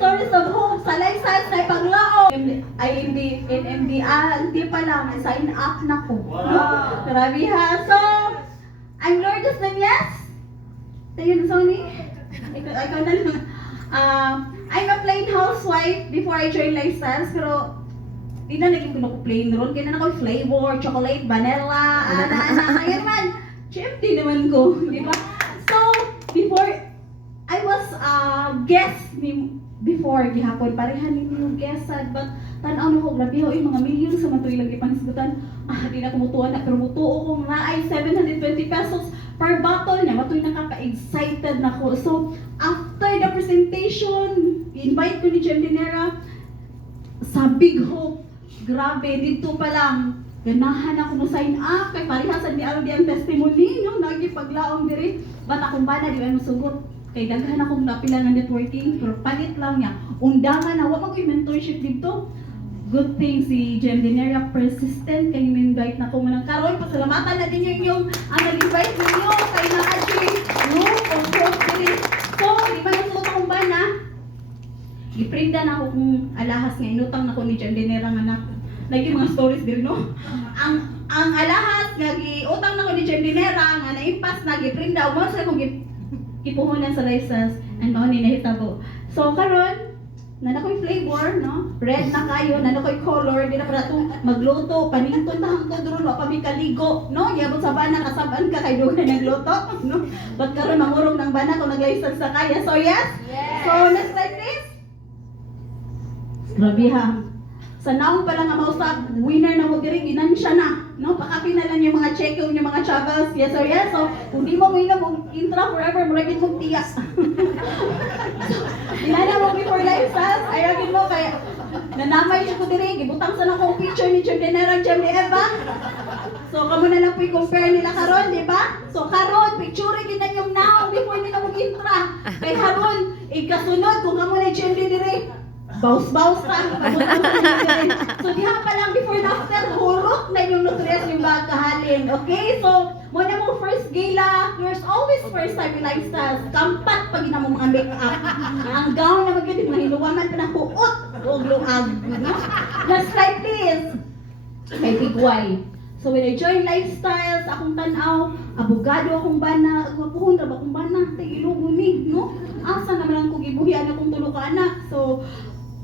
stories of hope sa license na ipaglao. Ay hindi pa lang, sign up na ko. Wow. Grabe ha. So, I'm Lourdes Nunez. Tayo na Sony. Ikaw na lang. I'm a plain housewife before I joined license, pero di na naging ko plain ron. Kaya na ako flavor, chocolate, vanilla, ayan man. Chipty naman ko, di ba? So, before, I was guest ni before gihapon parehan ninyo guest sad, but tan-aw na ko grabe ho yung mga million sa matuy lagi panisgutan. Di na kumutuan na, pero mutuo kong naay 720 pesos per bottle niya. Matuy nakaka-excited na ko. So, after the presentation, invite ko ni Jem Dinera sa Big Hope. Grabe, dito pa lang. Ganahan ako mo sign up kay parihasan ni Aldi ang testimony no nagi paglaong diri bat akong bana di ay masugot kay daghan akong napila nga networking pero palit lang niya undangan na wa mag mentorship dito. Good thing si Jem Dinera persistent kay invite na ko man karon pasalamatan na din yung ang nag-invite ninyo kay na Aji no of course diri. So di ba nasugot akong bana giprinda na ako kung alahas nga inutang na ko ni Jem Dinera nga anak lagi mga stories din no. Ang alahas nga giutang na ko ni Jem Dinera nga naimpas na giprinda mo sa kong gipuhunan sa license and mao ni nahitabo. So karon na nakoy flavor no, red na kayo na nakoy color di na para to magluto paninton na hangtod ron wa pa mi kaligo no yabot sa bana kasaban ka kay dugan nagluto no. But karon mangurong ng bana kung nag-license sa kaya. So yes. So next slide please. Grabe ha. Sa naong pa lang nga mausap, winner na mo diri, ginansya na. No? Pakapin na lang yung mga check, yung mga chavas. Yes or yes? So, kung di mo mainom, intra forever, muragin mong tiyak. Inana mo before license, ayagin mo kaya nanamay siya ko diri, gibutang sa nakong picture ni Jem Dinera, Jem ni Eva. So, kamo na lang po i-compare nila karon, di ba? So, karon, picture gina yung naong before nila mag-intra. Kay karon, ikasunod, kung kamo na Jem diri, baus-baus ka. So, diha pa lang before and after, hurot na yung nutrients yung kahalin. Okay? So, muna mo first gala, there's always first time in lifestyles. Kampat pag ina mo mga make-up. Ang gown na magiging mahiluwaman pa na huot o luag. Next slide please. May bigway. So, when I joined lifestyles, akong tanaw, abogado akong bana, agwapuhon na ba akong bana, tagilugo ni, no? Asa naman ang kugibuhian akong tulo ka anak. So,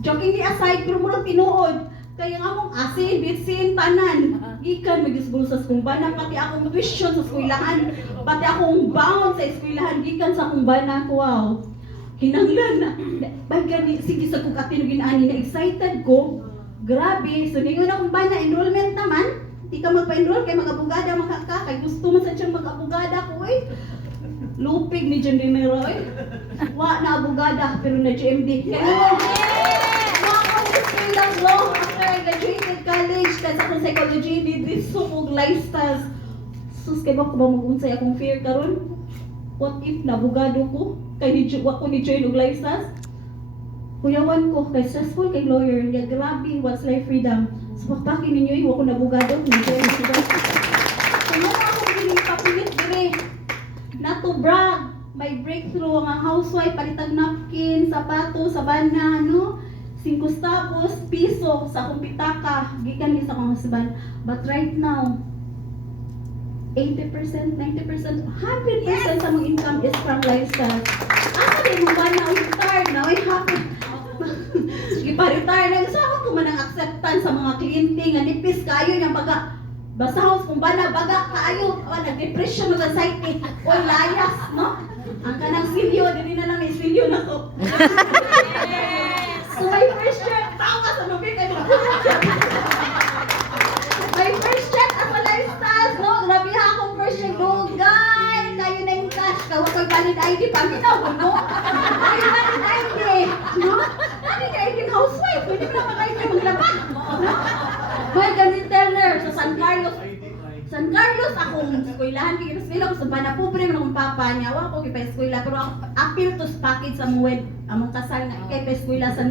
joking aside, pero murang tinuod. Kaya nga mong asin, bitsin, tanan. Ikan, magisbulsas kong bana, pati akong tuition sa eskwelahan. Pati akong bangon sa eskwelahan, gikan sa akong bana. Wow. Hinanglan na. Bagay, sige sa kong katinugin ani na excited ko. Grabe. So, ningon akong bana, enrollment naman. Di ka magpa-enroll kay mag-abogada, makaka. Kay gusto mo sa siyang mag-abogada ko eh. Lupig ni Jem Dinera eh. Wa na abogada, pero na GMD. Kaya lang law after I graduated college kasi akong psychology did sumog lifestyles. Sus kay ba ko ba magunsay akong fear karon? What if nabugado ko kay wa ko ni join og lifestyles? Kuyawan ko kay stressful kay lawyer. Ya grabe what's life freedom. So pagpakin ninyo wa ko nabugado ni join og lifestyles. Kaya ako ginipapilit dire. Not to brag, may breakthrough ang housewife palitag napkin, sapato, sabana, no? 5 tapos piso sa akong pitaka gikan ni sa akong husband. But right now 80%, 90%, 100% sa mong income is from lifestyle. Ako din mo ba na retire na ay happy. Ipa-retire na sa ako kung manang acceptance sa mga kliyente nga nipis kayo nga baga basta house kung bana baga kaayo nag-depression mo sa psyche o layas no ang kanang silyo dili na lang may silyo na ko. So my first check, tawa sa lubig ay my first check as a lifestyle, no? Grabe ha akong first check, dugay! Kayo na yung cash, kawa ko'y valid ID, paminaw, no? Ay, valid ID, no? Valid ID housewife, pwede mo na mag-ID maglaba, no? May ganit teller sa San Carlos, akong eskwelahan, kaya eskwela ko sa bana, pobre man akong papa niya, wala ko kaya eskwela, pero appeal to package sa muwed, among kasal na ikay pa eskwela sa